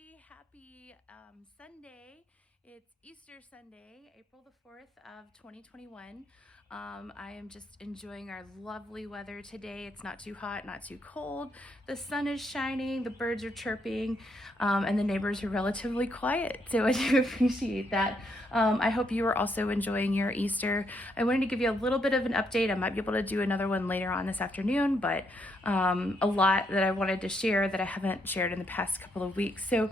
Happy Sunday. It's Easter Sunday, April the 4th of 2021. I am just enjoying our lovely weather today. It's not too hot, not too cold. The sun is shining, the birds are chirping, and the neighbors are relatively quiet. So I do appreciate that. I hope you are also enjoying your Easter. I wanted to give you a little bit of an update. I might be able to do another one later on this afternoon, but a lot that I wanted to share that I haven't shared in the past couple of weeks. So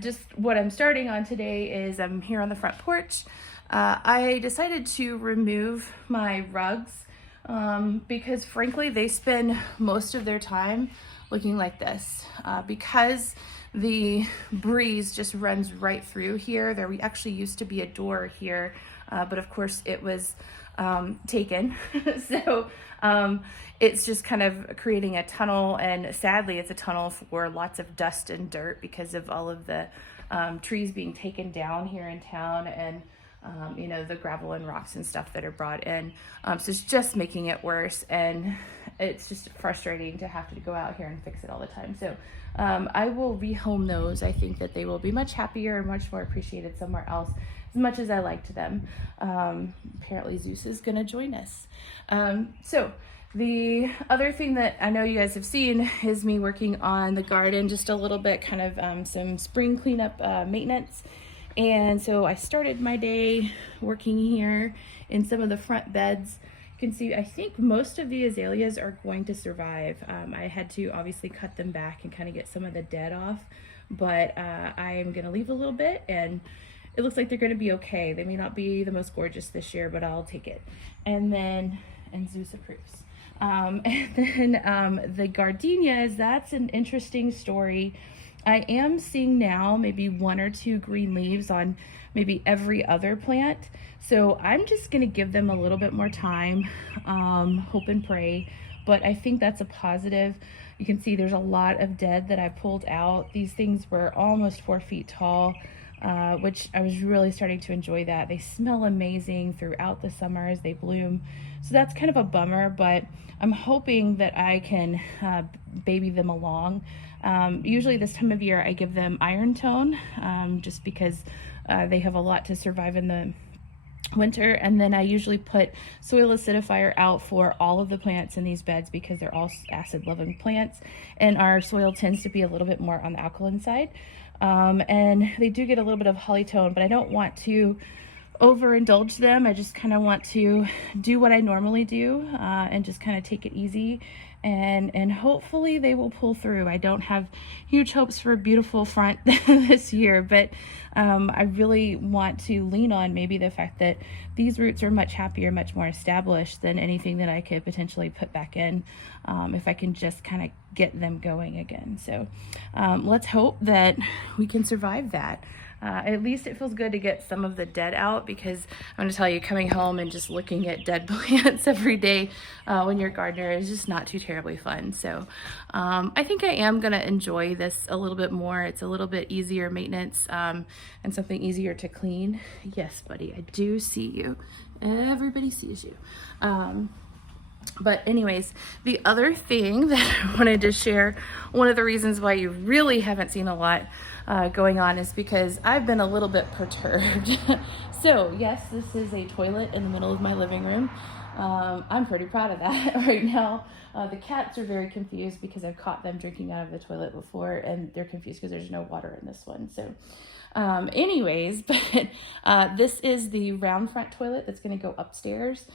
just what I'm starting on today is I'm here on the front porch. I decided to remove my rugs because frankly they spend most of their time looking like this because the breeze just runs right through here. There actually used to be a door here, but of course it was taken. So it's just kind of creating a tunnel, and sadly it's a tunnel for lots of dust and dirt because of all of the trees being taken down here in town, and you know, the gravel and rocks and stuff that are brought in. So it's just making it worse, and it's just frustrating to have to go out here and fix it all the time. So I will rehome those. I think that they will be much happier and much more appreciated somewhere else, as much as I liked them. Apparently Zeus is gonna join us. So the other thing that I know you guys have seen is me working on the garden just a little bit, kind of some spring cleanup maintenance. And so I started my day working here in some of the front beds. You can see, I think most of the azaleas are going to survive. I had to obviously cut them back and kind of get some of the dead off, but I'm gonna leave a little bit, and it looks like they're gonna be okay. They may not be the most gorgeous this year, but I'll take it. And Zeus approves. And then the gardenias, that's an interesting story. I am seeing now maybe one or two green leaves on maybe every other plant. So I'm just gonna give them a little bit more time, hope and pray. But I think that's a positive. You can see there's a lot of dead that I pulled out. These things were almost 4 feet tall, which I was really starting to enjoy that. They smell amazing throughout the summer as they bloom. So that's kind of a bummer, but I'm hoping that I can baby them along. Usually this time of year I give them iron tone just because they have a lot to survive in the winter, and then I usually put soil acidifier out for all of the plants in these beds because they're all acid loving plants, and our soil tends to be a little bit more on the alkaline side, and they do get a little bit of holly tone, but I don't want to overindulge them. I just kind of want to do what I normally do and just kind of take it easy, and hopefully they will pull through. I don't have huge hopes for a beautiful front this year, but I really want to lean on maybe the fact that these roots are much happier, much more established than anything that I could potentially put back in if I can just kind of get them going again. So let's hope that we can survive that. At least it feels good to get some of the dead out, because I'm going to tell you, coming home and just looking at dead plants every day when you're a gardener is just not too terribly fun. So I think I am going to enjoy this a little bit more. It's a little bit easier maintenance and something easier to clean. Yes, buddy, I do see you. Everybody sees you. But anyways, the other thing that I wanted to share, one of the reasons why you really haven't seen a lot going on is because I've been a little bit perturbed. So yes, this is a toilet in the middle of my living room. I'm pretty proud of that right now. The cats are very confused because I've caught them drinking out of the toilet before, and they're confused because there's no water in this one. So anyways, but this is the round front toilet that's going to go upstairs.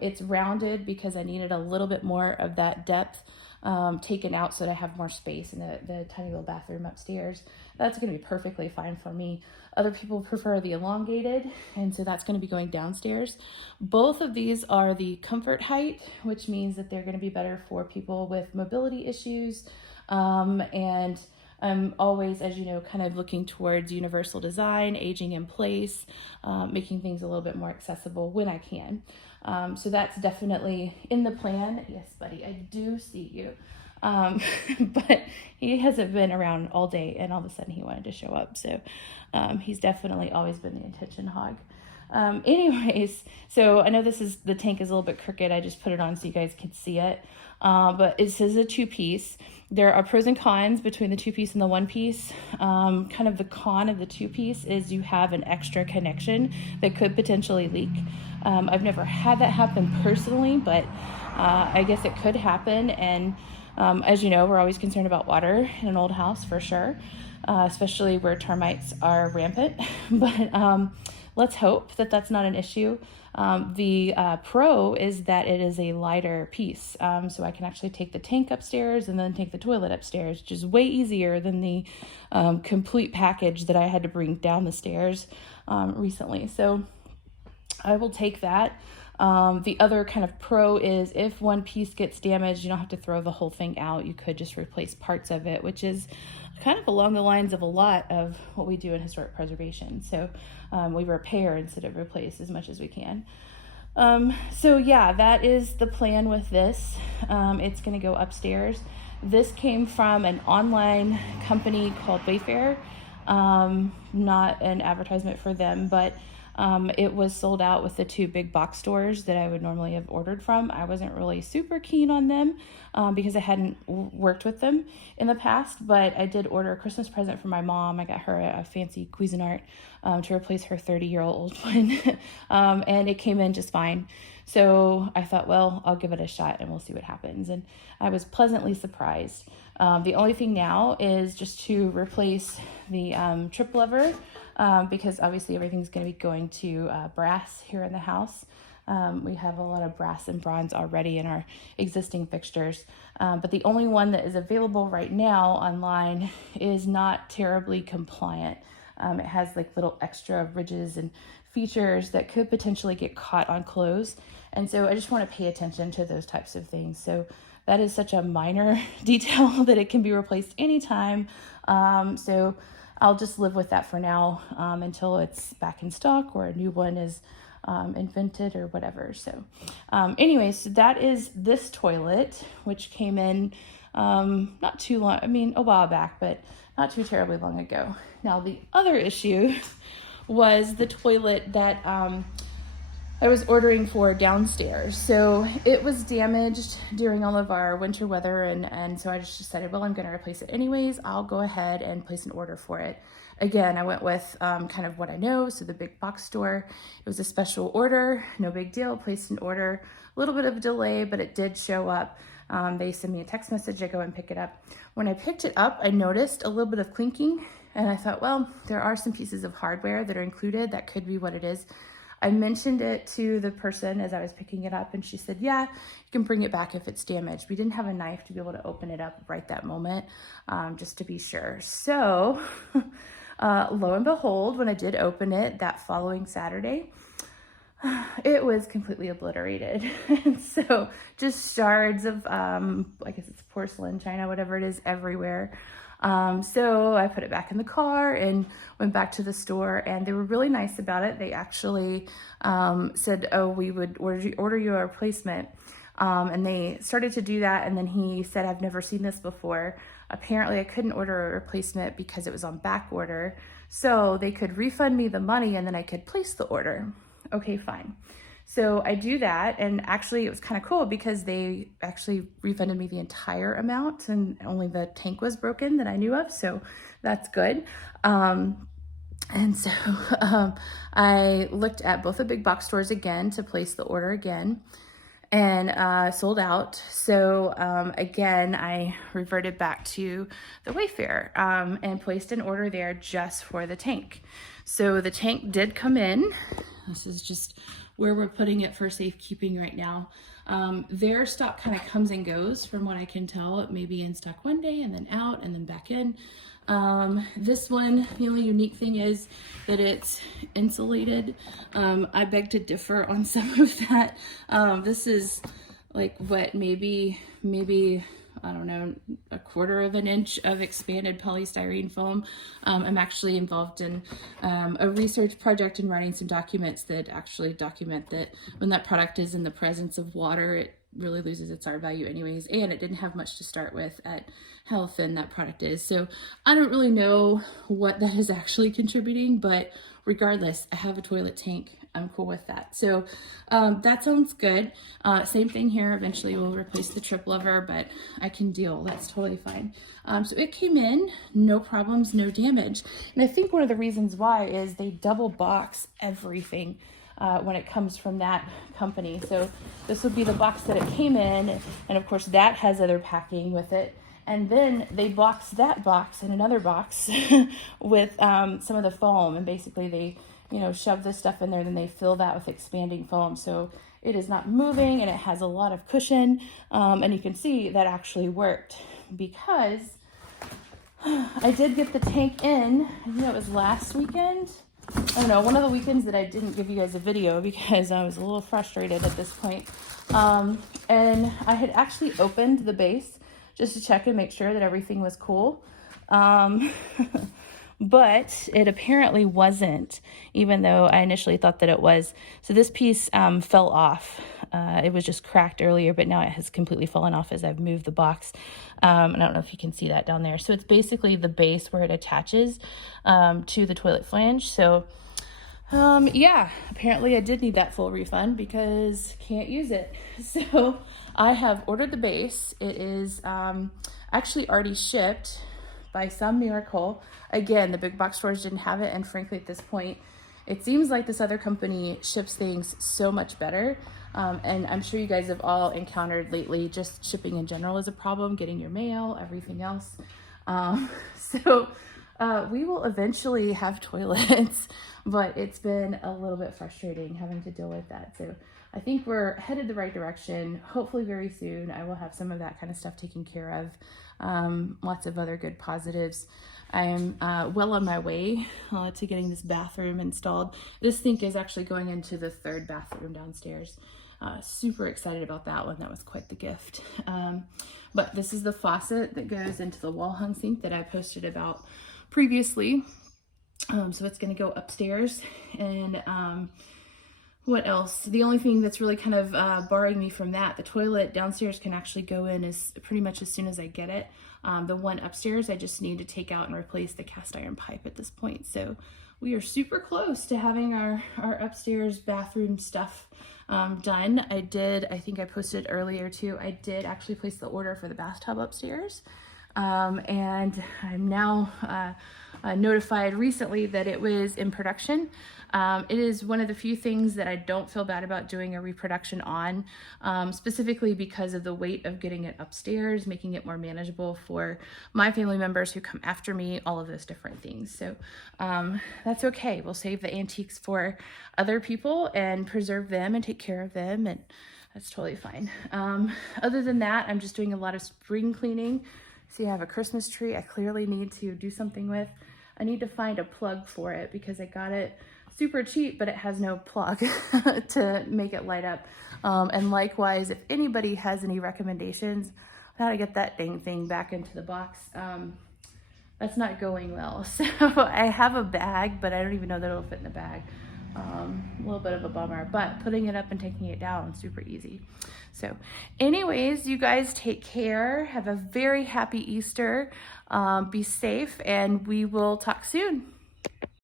It's rounded because I needed a little bit more of that depth taken out so that I have more space in the tiny little bathroom upstairs. That's going to be perfectly fine for me. Other people prefer the elongated, and so that's going to be going downstairs. Both of these are the comfort height, which means that they're going to be better for people with mobility issues, and I'm always, as you know, kind of looking towards universal design, aging in place, making things a little bit more accessible when I can. So that's definitely in the plan. Yes, buddy, I do see you. But he hasn't been around all day, and all of a sudden he wanted to show up. So he's definitely always been the attention hog. Anyways, so I know the tank is a little bit crooked. I just put it on so you guys can see it. but it says a 2-piece. There are pros and cons between the 2-piece and the 1-piece. Kind of the con of the 2-piece is you have an extra connection that could potentially leak. I've never had that happen personally, but I guess it could happen. And as you know, we're always concerned about water in an old house for sure, especially where termites are rampant. But let's hope that that's not an issue. The pro is that it is a lighter piece. So I can actually take the tank upstairs and then take the toilet upstairs, which is way easier than the complete package that I had to bring down the stairs recently. So I will take that. The other kind of pro is if one piece gets damaged, you don't have to throw the whole thing out. You could just replace parts of it, which is kind of along the lines of a lot of what we do in historic preservation. So we repair instead of replace as much as we can. So yeah, that is the plan with this. It's going to go upstairs. This came from an online company called Wayfair. Not an advertisement for them, but it was sold out with the 2 big box stores that I would normally have ordered from. I wasn't really super keen on them because I hadn't worked with them in the past, but I did order a Christmas present for my mom. I got her a fancy Cuisinart to replace her 30-year-old one, and it came in just fine. So I thought, well, I'll give it a shot and we'll see what happens. And I was pleasantly surprised. The only thing now is just to replace the trip lever, because obviously everything's going to be going to brass here in the house. We have a lot of brass and bronze already in our existing fixtures, but the only one that is available right now online is not terribly compliant. It has like little extra ridges and features that could potentially get caught on clothes, and so I just want to pay attention to those types of things. So that is such a minor detail that it can be replaced anytime. So I'll just live with that for now until it's back in stock or a new one is invented or whatever. So anyways, so that is this toilet, which came in not too long, I mean, a while back, but not too terribly long ago. Now, the other issue was the toilet that I was ordering for downstairs. So it was damaged during all of our winter weather, and so I just decided, well, I'm going to replace it anyways. I'll go ahead and place an order for it. Again, I went with kind of what I know, so the big box store. It was a special order, no big deal, placed an order. A little bit of a delay, but it did show up. They sent me a text message, I go and pick it up. When I picked it up, I noticed a little bit of clinking, and I thought, well, there are some pieces of hardware that are included. That could be what it is. I mentioned it to the person as I was picking it up, and she said, yeah, you can bring it back if it's damaged. We didn't have a knife to be able to open it up right that moment, just to be sure. So lo and behold, when I did open it that following Saturday, it was completely obliterated. And so just shards of, I guess it's porcelain, china, whatever it is, everywhere. So I put it back in the car and went back to the store, and they were really nice about it. They actually said, oh, we would order you a replacement. And they started to do that. And then he said, I've never seen this before. Apparently I couldn't order a replacement because it was on back order. So they could refund me the money and then I could place the order. Okay, fine. So I do that, and actually it was kind of cool because they actually refunded me the entire amount, and only the tank was broken that I knew of, so that's good. And so I looked at both the big box stores again to place the order again, and sold out. So again, I reverted back to the Wayfair and placed an order there just for the tank. So the tank did come in. This is just where we're putting it for safekeeping right now. Their stock kind of comes and goes from what I can tell. It may be in stock one day and then out and then back in. This one, the only unique thing is that it's insulated. I beg to differ on some of that. This is like what, maybe, I don't know, 1/4 of an inch of expanded polystyrene foam. I'm actually involved in a research project and writing some documents that actually document that when that product is in the presence of water, it really loses its R value anyways, and it didn't have much to start with at how thin that product is. So I don't really know what that is actually contributing, but regardless, I have a toilet tank. I'm cool with that. So that sounds good. Same thing here. Eventually we'll replace the trip lever, but I can deal. That's totally fine. So it came in, no problems, no damage. And I think one of the reasons why is they double box everything when it comes from that company. So this would be the box that it came in. And of course that has other packing with it. And then they box that box in another box with some of the foam. And basically they, you know, shove this stuff in there, then they fill that with expanding foam. So it is not moving and it has a lot of cushion. And you can see that actually worked because I did get the tank in. I think it was last weekend. I don't know, one of the weekends that I didn't give you guys a video because I was a little frustrated at this point. And I had actually opened the base just to check and make sure that everything was cool. But it apparently wasn't, even though I initially thought that it was. So this piece fell off. It was just cracked earlier, but now it has completely fallen off as I've moved the box. I don't know if you can see that down there. So it's basically the base where it attaches to the toilet flange. So yeah, apparently I did need that full refund because can't use it. So I have ordered the base. It is actually already shipped by some miracle. Again, the big box stores didn't have it. And frankly, at this point, it seems like this other company ships things so much better. And I'm sure you guys have all encountered lately, just shipping in general is a problem, getting your mail, everything else. So we will eventually have toilets, but it's been a little bit frustrating having to deal with that. So I think we're headed the right direction. Hopefully very soon I will have some of that kind of stuff taken care of. Lots of other good positives. I am well on my way to getting this bathroom installed. This sink is actually going into the third bathroom downstairs. Super excited about that one. That was quite the gift. But this is the faucet that goes into the wall hung sink that I posted about previously. So it's going to go upstairs. And what else? The only thing that's really kind of barring me from that, the toilet downstairs can actually go in as pretty much as soon as I get it. The one upstairs, I just need to take out and replace the cast iron pipe at this point. So we are super close to having our upstairs bathroom stuff done. I think I posted earlier too, I did actually place the order for the bathtub upstairs. And I'm now notified recently that it was in production. It is one of the few things that I don't feel bad about doing a reproduction on, specifically because of the weight of getting it upstairs, making it more manageable for my family members who come after me, all of those different things. So that's okay. We'll save the antiques for other people and preserve them and take care of them, and that's totally fine. Other than that, I'm just doing a lot of spring cleaning. See, I have a Christmas tree I clearly need to do something with. I need to find a plug for it because I got it super cheap, but it has no plug to make it light up. And likewise, if anybody has any recommendations on how to get that dang thing back into the box, that's not going well. So I have a bag, but I don't even know that it'll fit in the bag. A little bit of a bummer, but putting it up and taking it down, super easy. So anyways, you guys take care. Have a very happy Easter. Be safe, and we will talk soon.